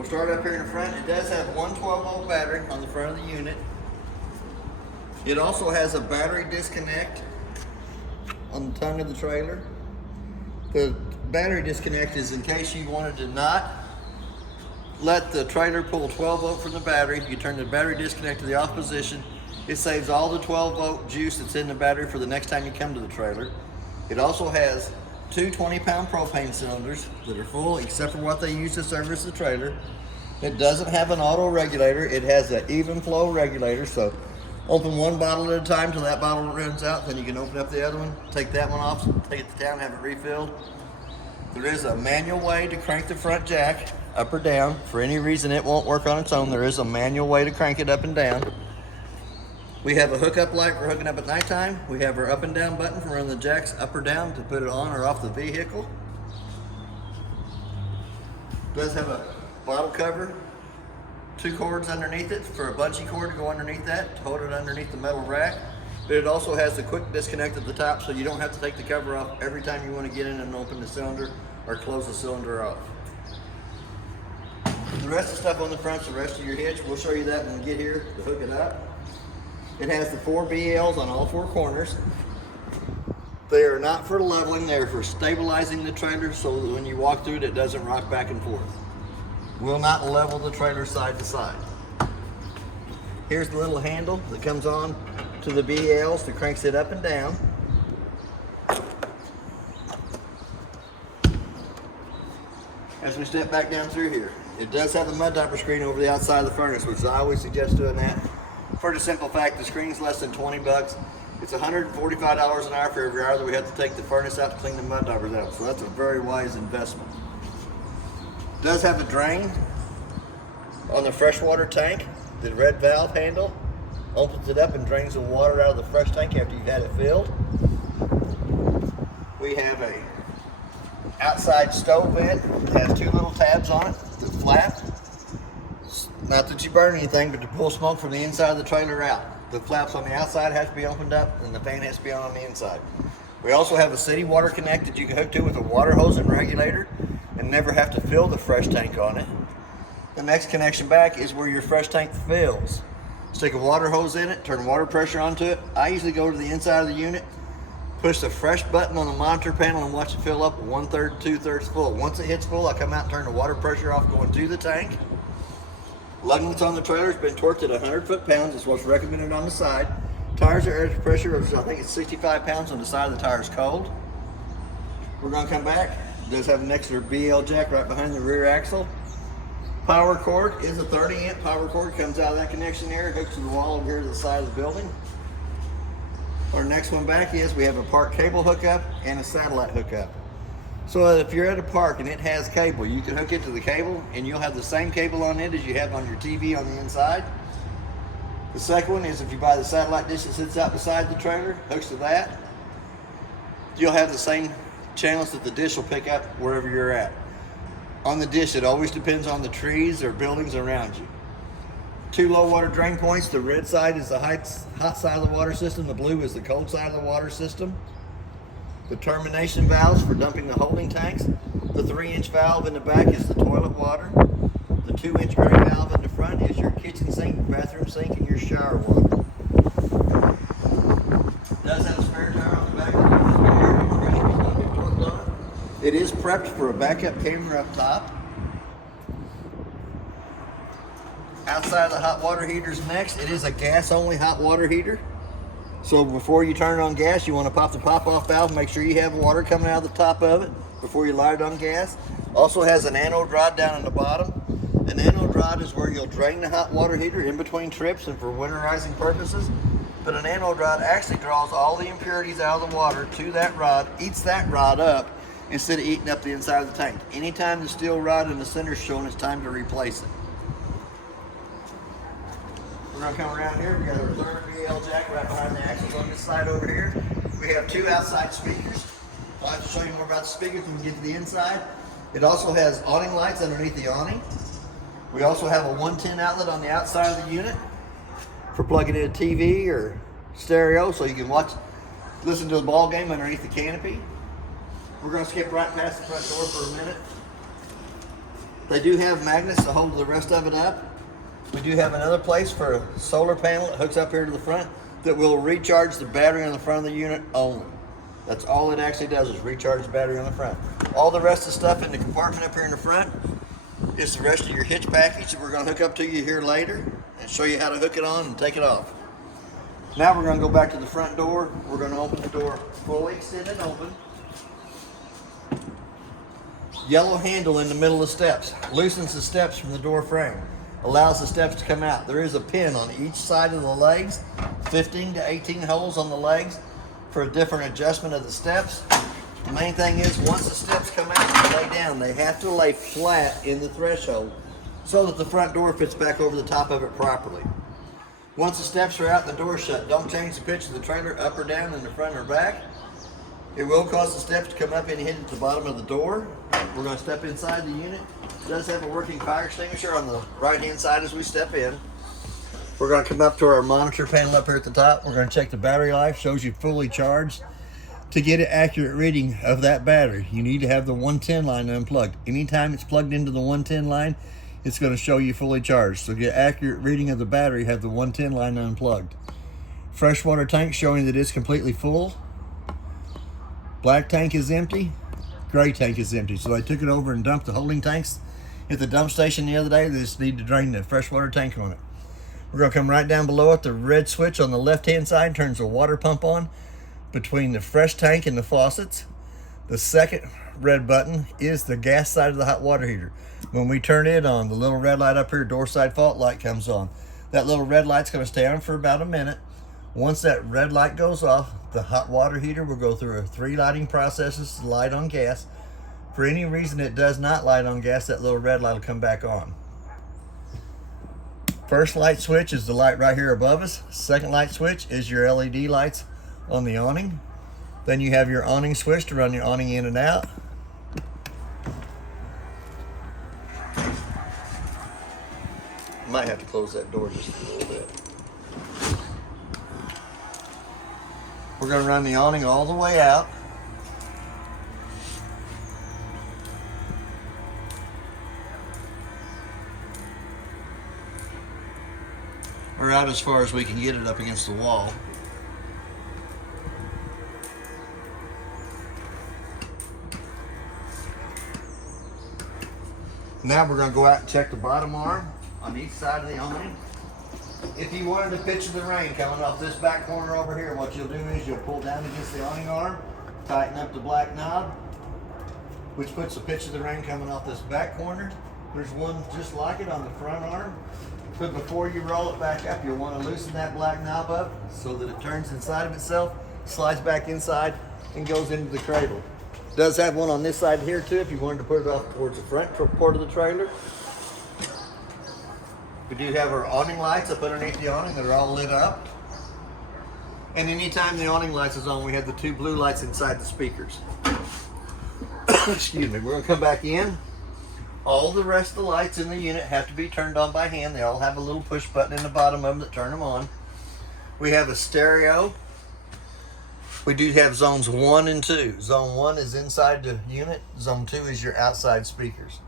We'll start up here in the front. It does have one 12-volt battery on the front of the unit. It also has a battery disconnect on the tongue of the trailer. The battery disconnect is in case you wanted to not let the trailer pull 12 volt from the battery. You turn the battery disconnect to the off position. It saves all the 12 volt juice that's in the battery for the next time you come to the trailer. It also has two 20-pound propane cylinders that are full except for what they use to service the trailer. It doesn't have an auto regulator. It has an even flow regulator, so open one bottle at a time till that bottle runs out, then you can open up the other one, take that one off, take it to town, have it refilled. There is a manual way to crank the front jack up or down. For any reason it won't work on its own, there is a manual way to crank it up and down. We have a hookup light for hooking up at nighttime. We have our up and down button for running the jacks up or down to put it on or off the vehicle. It does have a bottle cover, two cords underneath it for a bungee cord to go underneath that to hold it underneath the metal rack. But it also has the quick disconnect at the top, so you don't have to take the cover off every time you want to get in and open the cylinder or close the cylinder off. The rest of the stuff on the front, the rest of your hitch, we'll show you that when we get here to hook it up. It has the 4 BLs on all 4 corners. They are not for leveling, they're for stabilizing the trailer so that when you walk through it doesn't rock back and forth. Will not level the trailer side to side. Here's the little handle that comes on to the BLs that cranks it up and down. As we step back down through here, it does have a mud diaper screen over the outside of the furnace, which I always suggest doing that. For the simple fact, the screen's less than 20 bucks. It's $145 an hour for every hour that we have to take the furnace out to clean the mud diapers out. So that's a very wise investment. It does have a drain on the freshwater tank. The red valve handle opens it up and drains the water out of the fresh tank after you've had it filled. We have a outside stove vent that has 2 little tabs on it that flap. Not that you burn anything, but to pull smoke from the inside of the trailer out. The flaps on the outside have to be opened up and the fan has to be on the inside. We also have a city water connect that you can hook to with a water hose and regulator and never have to fill the fresh tank on it. The next connection back is where your fresh tank fills. Stick a water hose in it, turn water pressure onto it. I usually go to the inside of the unit, push the fresh button on the monitor panel and watch it fill up 1/3, 2/3 full. Once it hits full, I come out and turn the water pressure off going to the tank. Lugging that's on the trailer has been torqued at 100 foot-pounds. It's what's recommended on the side. Tires are air pressure of, I think it's 65 pounds on the side of the tires cold. We're gonna come back. It does have an extra BL jack right behind the rear axle. Power cord is a 30-amp power cord. Comes out of that connection there, hooks to the wall over here to the side of the building. Our next one back is we have a park cable hookup and a satellite hookup. So if you're at a park and it has cable, you can hook it to the cable and you'll have the same cable on it as you have on your TV on the inside. The second one is if you buy the satellite dish that sits out beside the trailer, hooks to that. You'll have the same channels that the dish will pick up wherever you're at. On the dish, it always depends on the trees or buildings around you. 2 low water drain points. The red side is the hot side of the water system. The blue is the cold side of the water system. The termination valves for dumping the holding tanks. The 3-inch valve in the back is the toilet water. The 2-inch gray valve in the front is your kitchen sink, bathroom sink, and your shower water. It does have a spare tire on the back of it. It is prepped for a backup camera up top. Outside of the hot water heaters next, it is a gas-only hot water heater. So before you turn it on gas, you want to pop the pop-off valve, make sure you have water coming out of the top of it before you light it on gas. Also has an anode rod down in the bottom. An anode rod is where you'll drain the hot water heater in between trips and for winterizing purposes. But an anode rod actually draws all the impurities out of the water to that rod, eats that rod up instead of eating up the inside of the tank. Anytime the steel rod in the center is shown, it's time to replace it. We're going to come around here. We got our third BL jack right behind the axles on this side over here. We have 2 outside speakers. I'll have to show you more about the speakers when we get to the inside. It also has awning lights underneath the awning. We also have a 110 outlet on the outside of the unit for plugging in a TV or stereo so you can listen to the ball game underneath the canopy. We're going to skip right past the front door for a minute. They do have magnets to hold the rest of it up. We do have another place for a solar panel that hooks up here to the front that will recharge the battery on the front of the unit only. That's all it actually does, is recharge the battery on the front. All the rest of the stuff in the compartment up here in the front is the rest of your hitch package that we're going to hook up to you here later and show you how to hook it on and take it off. Now we're going to go back to the front door. We're going to open the door fully extended open. Yellow handle in the middle of the steps loosens the steps from the door frame, allows the steps to come out. There is a pin on each side of the legs, 15 to 18 holes on the legs for a different adjustment of the steps. The main thing is, once the steps come out and lay down, they have to lay flat in the threshold so that the front door fits back over the top of it properly. Once the steps are out and the door shut, don't change the pitch of the trailer up or down in the front or back. It will cause the steps to come up and hit at the bottom of the door. We're going to step inside the unit. It does have a working fire extinguisher on the right hand side as we step in. We're going to come up to our monitor panel up here at the top. We're going to check the battery life, shows you fully charged. To get an accurate reading of that battery, you need to have the 110 line unplugged. Anytime it's plugged into the 110 line, it's going to show you fully charged. So to get accurate reading of the battery, have the 110 line unplugged. Freshwater tank showing that it's completely full. Black tank is empty. Gray tank is empty. So I took it over and dumped the holding tanks at the dump station the other day. They just need to drain the freshwater tank on it. We're going to come right down below it. The red switch on the left hand side turns the water pump on between the fresh tank and the faucets. The second red button is the gas side of the hot water heater. When we turn it on, the little red light up here, door side fault light, comes on. That little red light's going to stay on for about a minute. Once that red light goes off, the hot water heater will go through 3 lighting processes to light on gas. For any reason it does not light on gas, that little red light will come back on. First light switch is the light right here above us. Second light switch is your LED lights on the awning. Then you have your awning switch to run your awning in and out. Might have to close that door just a little bit. We're going to run the awning all the way out. We're out as far as we can get it up against the wall. Now we're going to go out and check the bottom arm on each side of the awning. If you wanted to picture the rain coming off this back corner over here, what you'll do is you'll pull down against the awning arm, tighten up the black knob, which puts the pitch of the rain coming off this back corner. There's one just like it on the front arm. But before you roll it back up, you'll want to loosen that black knob up so that it turns inside of itself, slides back inside, and goes into the cradle. It does have one on this side here too if you wanted to put it off towards the front part of the trailer. We do have our awning lights up underneath the awning that are all lit up. And anytime the awning lights is on, we have the 2 blue lights inside the speakers. Excuse me, we're going to come back in. All the rest of the lights in the unit have to be turned on by hand. They all have a little push button in the bottom of them that turn them on. We have a stereo. We do have zones 1 and 2. Zone 1 is inside the unit. Zone 2 is your outside speakers.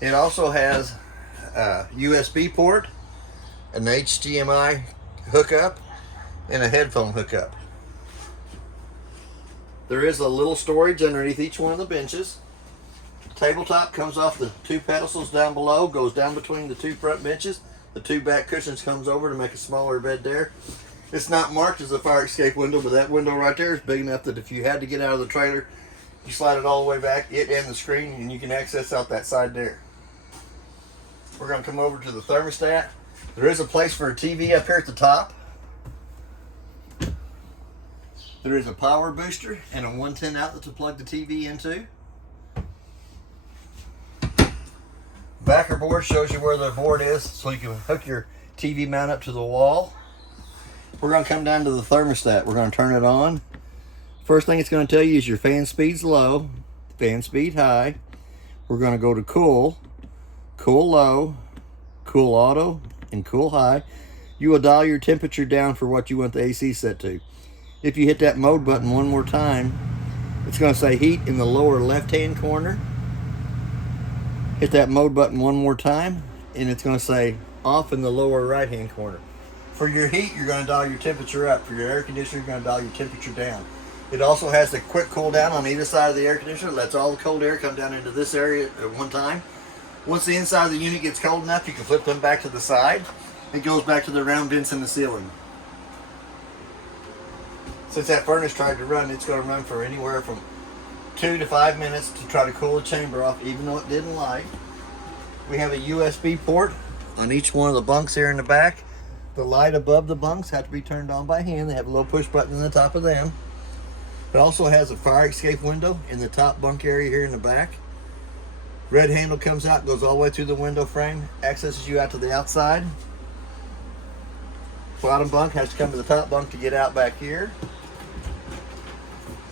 It also has a USB port, an HDMI hookup, and a headphone hookup. There is a little storage underneath each one of the benches. The tabletop comes off the 2 pedestals down below, goes down between the 2 front benches. The 2 back cushions comes over to make a smaller bed there. It's not marked as a fire escape window, but that window right there is big enough that if you had to get out of the trailer, you slide it all the way back, it and the screen, and you can access out that side there. We're going to come over to the thermostat. There is a place for a TV up here at the top. There is a power booster and a 110 outlet to plug the TV into. Backer board shows you where the board is so you can hook your TV mount up to the wall. We're going to come down to the thermostat. We're going to turn it on. First thing it's going to tell you is your fan speed's low, fan speed high. We're going to go to cool, cool low, cool auto, and cool high. You will dial your temperature down for what you want the AC set to. If you hit that mode button one more time, it's going to say heat in the lower left hand corner. Hit that mode button one more time, and it's going to say off in the lower right hand corner. For your heat, you're going to dial your temperature up. For your air conditioner, you're going to dial your temperature down. It also has the quick cool down on either side of the air conditioner. It lets all the cold air come down into this area at one time. Once the inside of the unit gets cold enough, you can flip them back to the side. It goes back to the round vents in the ceiling. Since that furnace tried to run, it's going to run for anywhere from 2 to 5 minutes to try to cool the chamber off, even though it didn't light. We have a USB port on each one of the bunks here in the back. The light above the bunks have to be turned on by hand. They have a little push button in the top of them. It also has a fire escape window in the top bunk area here in the back. Red handle comes out, goes all the way through the window frame, accesses you out to the outside. Bottom bunk has to come to the top bunk to get out back here.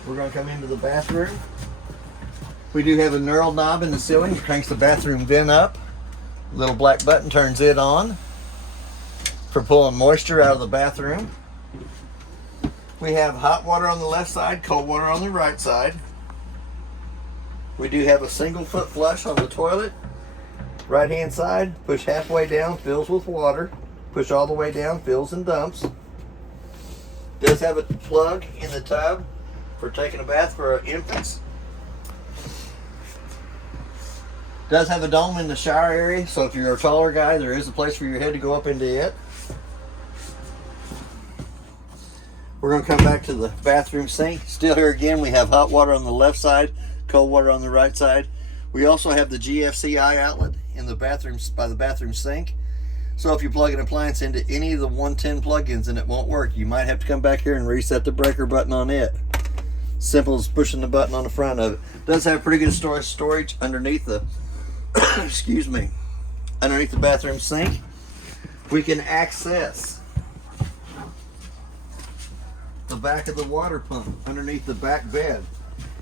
We're going to come into the bathroom. We do have a knurled knob in the ceiling. It cranks the bathroom vent up. A little black button turns it on for pulling moisture out of the bathroom. We have hot water on the left side, cold water on the right side. We do have a single foot flush on the toilet. Right hand side, push halfway down, fills with water. Push all the way down, fills and dumps. Does have a plug in the tub for taking a bath for infants. Does have a dome in the shower area, so if you're a taller guy, there is a place for your head to go up into it. We're going to come back to the bathroom sink. Still here again, we have hot water on the left side, cold water on the right side. We also have the GFCI outlet in the bathroom by the bathroom sink. So if you plug an appliance into any of the 110 plugins and it won't work, you might have to come back here and reset the breaker button on it. Simple as pushing the button on the front of it. Does have pretty good storage underneath the excuse me, underneath the bathroom sink. We can access the back of the water pump underneath the back bed.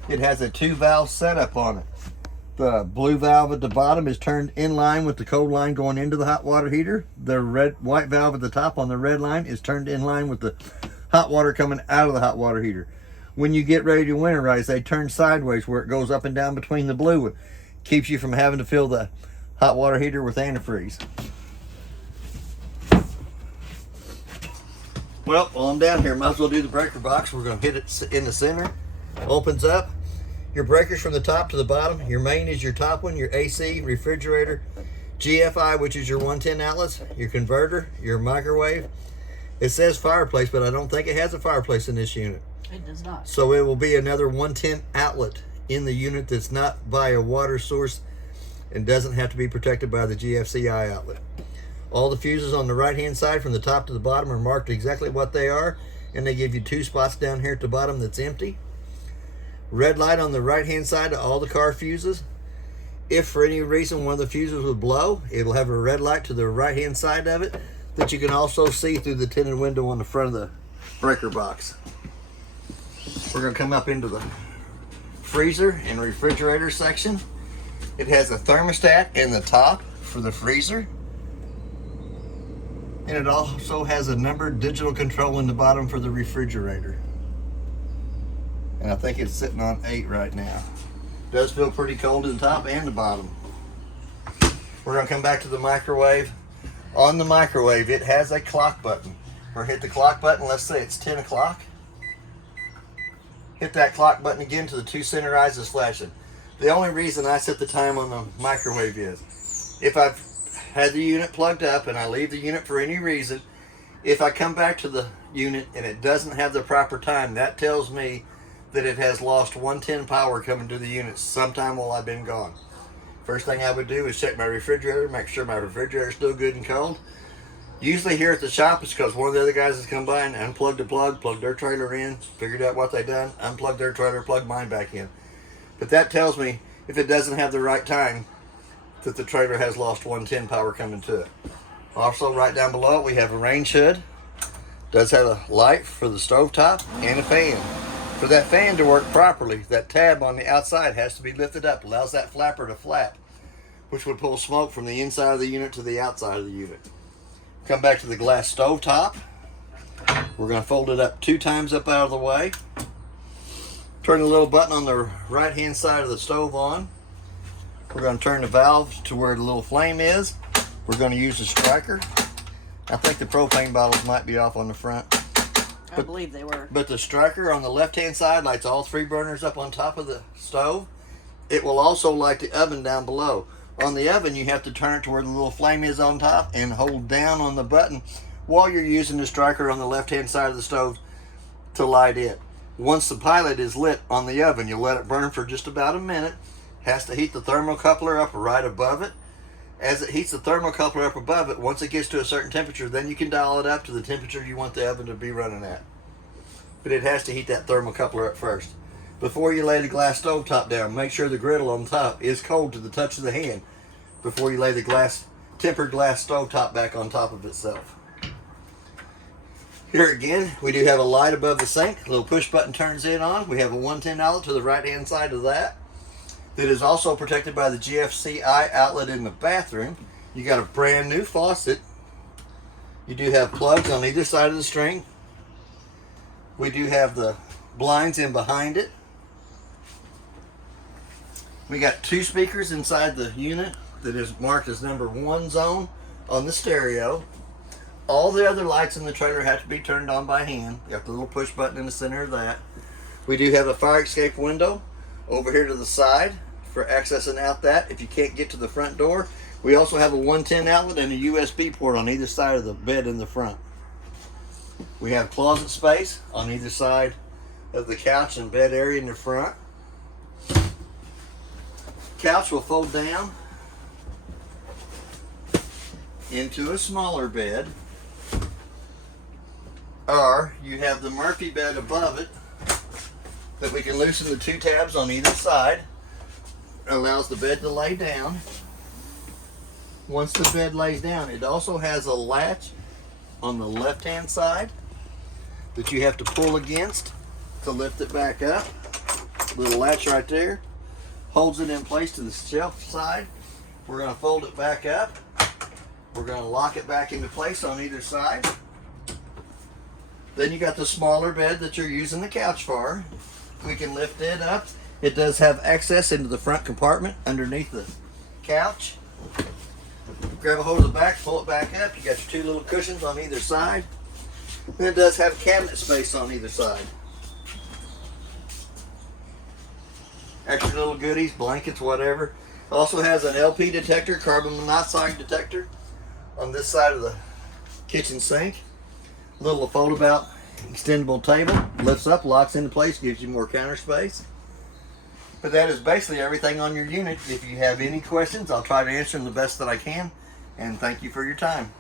It has a 2-valve setup on it. The blue valve at the bottom is turned in line with the cold line going into the hot water heater. The white valve at the top on the red line is turned in line with the hot water coming out of the hot water heater. When you get ready to winterize, they turn sideways where it goes up and down between the blue. It keeps you from having to fill the hot water heater with antifreeze. Well, while I'm down here, might as well do the breaker box. We're going to hit it in the center. Opens up. Your breakers from the top to the bottom. Your main is your top one, your AC, refrigerator, GFI, which is your 110 outlets, your converter, your microwave. It says fireplace, but I don't think it has a fireplace in this unit. It does not. So it will be another 110 outlet in the unit that's not by a water source and doesn't have to be protected by the GFCI outlet. All the fuses on the right hand side from the top to the bottom are marked exactly what they are, and they give you 2 spots down here at the bottom that's empty. Red light on the right hand side of all the car fuses. If for any reason one of the fuses would blow, it'll have a red light to the right hand side of it that you can also see through the tinted window on the front of the breaker box. We're going to come up into the freezer and refrigerator section. It has a thermostat in the top for the freezer. And it also has a numbered digital control in the bottom for the refrigerator. And I think it's sitting on 8 right now. Does feel pretty cold in the top and the bottom. We're going to come back to the microwave. On the microwave, it has a clock button. Or hit the clock button, let's say it's 10 o'clock. Hit that clock button again till the 2 center eyes is flashing. The only reason I set the time on the microwave is if I've had the unit plugged up and I leave the unit for any reason, if I come back to the unit and it doesn't have the proper time, that tells me that it has lost 110 power coming to the unit sometime while I've been gone. First thing I would do is check my refrigerator, make sure my refrigerator is still good and cold. Usually here at the shop, it's because one of the other guys has come by and unplugged the plug, plugged their trailer in, figured out what they done, unplugged their trailer, plugged mine back in. But that tells me if it doesn't have the right time, that the trailer has lost 110 power coming to it. Also, right down below it, we have a range hood. Does have a light for the stovetop and a fan. For that fan to work properly, that tab on the outside has to be lifted up, allows that flapper to flap, which would pull smoke from the inside of the unit to the outside of the unit. Come back to the glass stovetop. We're going to fold it up 2 times up out of the way. Turn the little button on the right hand side of the stove on. We're going to turn the valve to where the little flame is. We're going to use the striker. I think the propane bottles might be off on the front. I believe they were. But the striker on the left-hand side lights all 3 burners up on top of the stove. It will also light the oven down below. On the oven, you have to turn it to where the little flame is on top and hold down on the button while you're using the striker on the left-hand side of the stove to light it. Once the pilot is lit on the oven, you'll let it burn for just about a minute. Has to heat the thermocoupler up right above it. As it heats the thermocoupler up above it, once it gets to a certain temperature, then you can dial it up to the temperature you want the oven to be running at. But it has to heat that thermocoupler up first. Before you lay the glass stove top down, make sure the griddle on top is cold to the touch of the hand before you lay the tempered glass stove top back on top of itself. Here again, we do have a light above the sink. A little push button turns it on. We have a 110 outlet to the right hand side of that. That is also protected by the GFCI outlet in the bathroom. You got a brand new faucet. You do have plugs on either side of the string. We do have the blinds in behind it. We got 2 speakers inside the unit that is marked as number 1 zone on the stereo. All the other lights in the trailer have to be turned on by hand. You got the little push button in the center of that. We do have a fire escape window over here to the side for accessing out that if you can't get to the front door. We also have a 110 outlet and a USB port on either side of the bed in the front. We have closet space on either side of the couch and bed area in the front. Couch will fold down into a smaller bed, or you have the Murphy bed above it that we can loosen the 2 tabs on either side. It allows the bed to lay down. Once the bed lays down, it also has a latch on the left hand side that you have to pull against to lift it back up. Little latch right there holds it in place to the shelf side. We're going to fold it back up. We're going to lock it back into place on either side. Then you got the smaller bed that you're using the couch for. We can lift it up. It does have access into the front compartment underneath the couch. Grab a hold of the back, pull it back up. You got your 2 little cushions on either side. And it does have cabinet space on either side. Extra little goodies, blankets, whatever. Also has an LP detector, carbon monoxide detector on this side of the kitchen sink. Little fold-about extendable table. Lifts up, locks into place, gives you more counter space. But that is basically everything on your unit. If you have any questions, I'll try to answer them the best that I can. And thank you for your time.